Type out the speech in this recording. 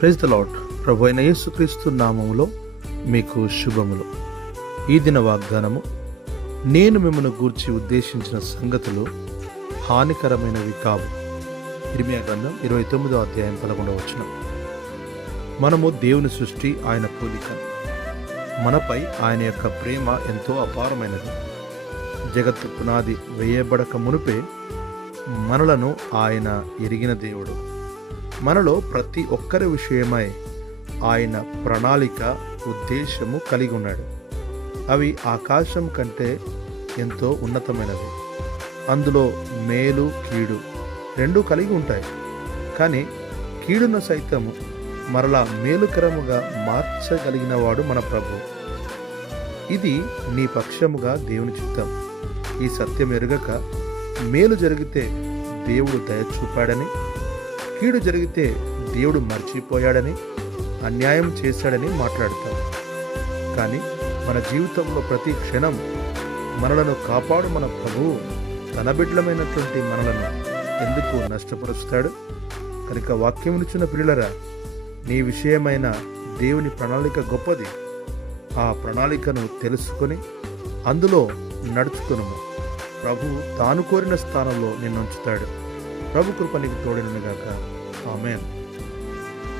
Praise the lord. ప్రభు అయిన యేసుక్రీస్తు నామములో మీకు శుభములు. ఈ దిన వాగ్దానము, నేను మిమ్మల్ని గూర్చి ఉద్దేశించిన సంగతులు హానికరమైనవి కావు. ఇర్మియా గ్రంథం 29వ అధ్యాయం 11వ వచనం. మనము దేవుని సృష్టి, ఆయన పోలిక. మనపై ఆయన యొక్క ప్రేమ ఎంతో అపారమైనది. జగత్తు పునాది వేయబడక మునుపే మనలను ఆయన ఎరిగిన దేవుడు. మనలో ప్రతి ఒక్కరి విషయమై ఆయన ప్రణాళిక, ఉద్దేశము కలిగి ఉన్నాడు. అవి ఆకాశం కంటే ఎంతో ఉన్నతమైనవి. అందులో మేలు, కీడు రెండూ కలిగి ఉంటాయి. కానీ కీడును సైతము మరలా మేలుకరముగా మార్చగలిగిన వాడు మన ప్రభు. ఇది నీ పక్షముగా దేవుని చిత్తం. ఈ సత్యం ఎరుగక మేలు జరిగితే దేవుడు దయ చూపాడని, కీడు జరిగితే దేవుడు మర్చిపోయాడని, అన్యాయం చేశాడని మాట్లాడతాం. కానీ మన జీవితంలో ప్రతి క్షణం మనలను కాపాడు మన ప్రభువు తన బిడ్డలమైనటువంటి మనలను ఎందుకు నష్టపరుస్తాడు? కనుక వాక్యమునిచ్చిన పిల్లరా, నీ విషయమైన దేవుని ప్రణాళిక గొప్పది. ఆ ప్రణాళికను తెలుసుకొని అందులో నడుచుకును. ప్రభు తాను కోరిన స్థానంలో నిన్నుంచుతాడు. ప్రభు కృప నీకు తోడెనుగాక. ఆమేన్.